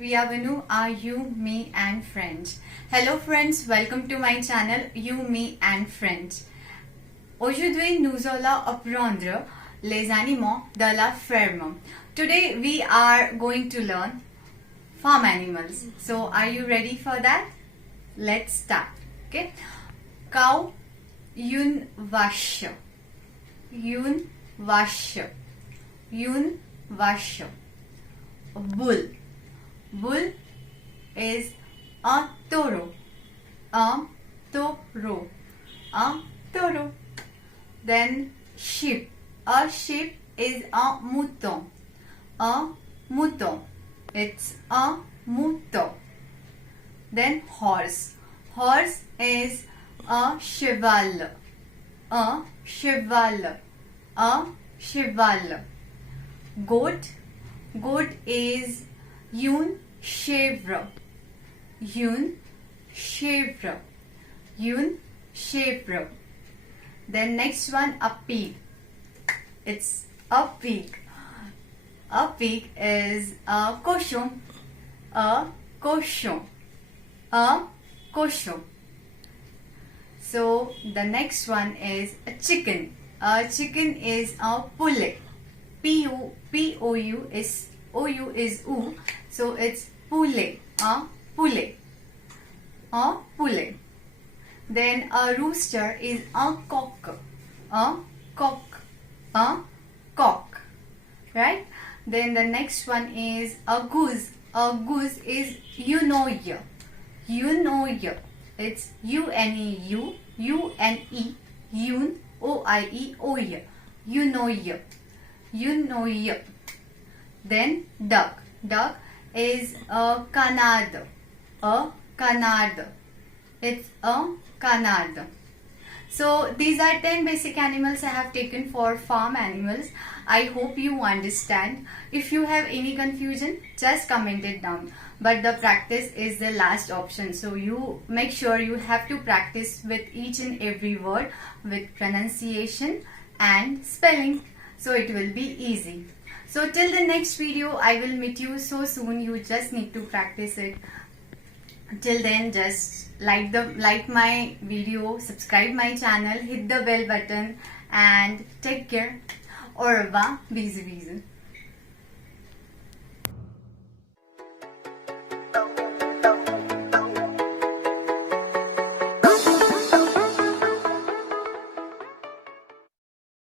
Bienvenue à You, Me and Friends. Hello friends, welcome to my channel You, Me and Friends. Aujourd'hui, nous allons apprendre les animaux de la ferme. Today we are going to learn farm animals. So are you ready for that? Let's start. Okay. Cow Une Vache. Une Vache. Une Vache. Bull. Bull is a taureau. A taureau. A taureau. Then sheep. A sheep is a mouton. A mouton. It's a mouton. Then horse. Horse is a cheval. A cheval. A cheval. Goat. Goat is une chèvre. Une chèvre. Une chèvre. Then next one, a pig. It's a pig. A pig is a cochon. A cochon. A cochon. So the next one is a chicken. A chicken is a poulet. P-O-U is O-U is U. So it's poulet. A poulet. A poulet. Then a rooster is a cock. A cock. A cock. Right? Then the next one is a goose. A goose is une oie. Une oie. It's U-N-E-U. U-N-E. Une O-I-E. Oie. Une oie. Une oie. Then duck. Duck is a canard. A canard. It's a canard. So these are 10 basic animals I have taken for farm animals. I hope you understand. If you have any confusion, just comment it down. But the practice is the last option. So you make sure you have to practice with each and every word with pronunciation and spelling. So it will be easy. So till the next video, I will meet you so soon. You just need to practice it. Till then, just like my video, subscribe my channel, hit the bell button, and take care. Au revoir, bisous bisous.